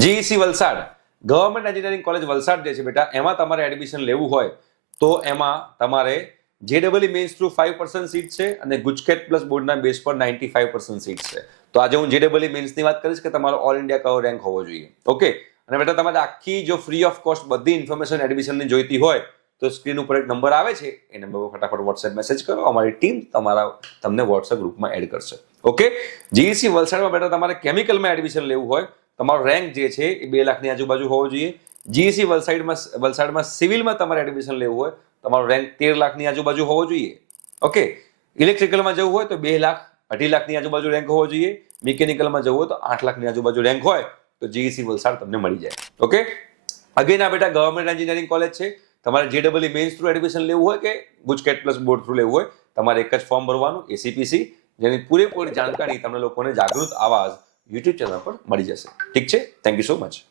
GEC Valsad government engineering college Valsad જે છે બેટા, એમાં તમારે એડમિશન લેવું હોય તો એમાં તમારે જેડબલઈ મેન્સ થ્રુ 5% સીટ છે અને ગુજકેટ પ્લસ બોર્ડના બેઝ પર 95% સીટ છે. તો આજે હું જેડબલઈ મેન્સની વાત કરીશ કે તમારો ઓલ ઇન્ડિયા કયો રેન્ક હોવો જોઈએ. ઓકે, અને બેટા તમારે આખી જો ફ્રી ઓફ કોસ્ટ બધી ઇન્ફોર્મેશન એડમિશનની જોઈતી હોય તો સ્ક્રીન ઉપર એક નંબર આવે છે, એ નંબર પર ફટાફટ વોટ્સએપ મેસેજ કરો, અમારી ટીમ તમને વોટ્સએપ ગ્રુપમાં એડ કરશે. ઓકે, જીઈસી વલસાડમાં બેટા તમારે કેમિકલમાં એડમિશન લેવું હોય, તમારો રેન્ક જે છે એ 2 લાખની આજુબાજુ હોવો જોઈએ. જીઈસી વલસાડમાં સિવિલમાં તમારે એડમિશન લેવું હોય, તમારો રેન્ક 13 લાખની આજુબાજુ હોવો જોઈએ. ઓકે, ઇલેક્ટ્રિકલમાં જવું હોય તો 2 લાખ 2.5 લાખની આજુબાજુ રેન્ક હોવો જોઈએ. મિકેનિકલમાં જવું હોય તો 8 લાખની આજુબાજુ રેન્ક હોય તો જીઈસી વલસાડ તમને મળી જાય. ઓકે, અગેન આ બેટા ગવર્મેન્ટ એન્જિનિયરિંગ કોલેજ છે. તમારે જેડબલઈ મેન્સ થ્રુ એડમિશન લેવું હોય કે ગુજકેટ પ્લસ બોર્ડ થ્રુ લેવું હોય, તમારે એક જ ફોર્મ ભરવાનું, એસીપીસી, જેની પૂરેપૂરી જાણકારી તમને લોકોને જાગૃત આવાજ યુટ્યુબ ચેનલ પર મળી જશે. ઠીક છે, થેન્ક યુ સો મચ.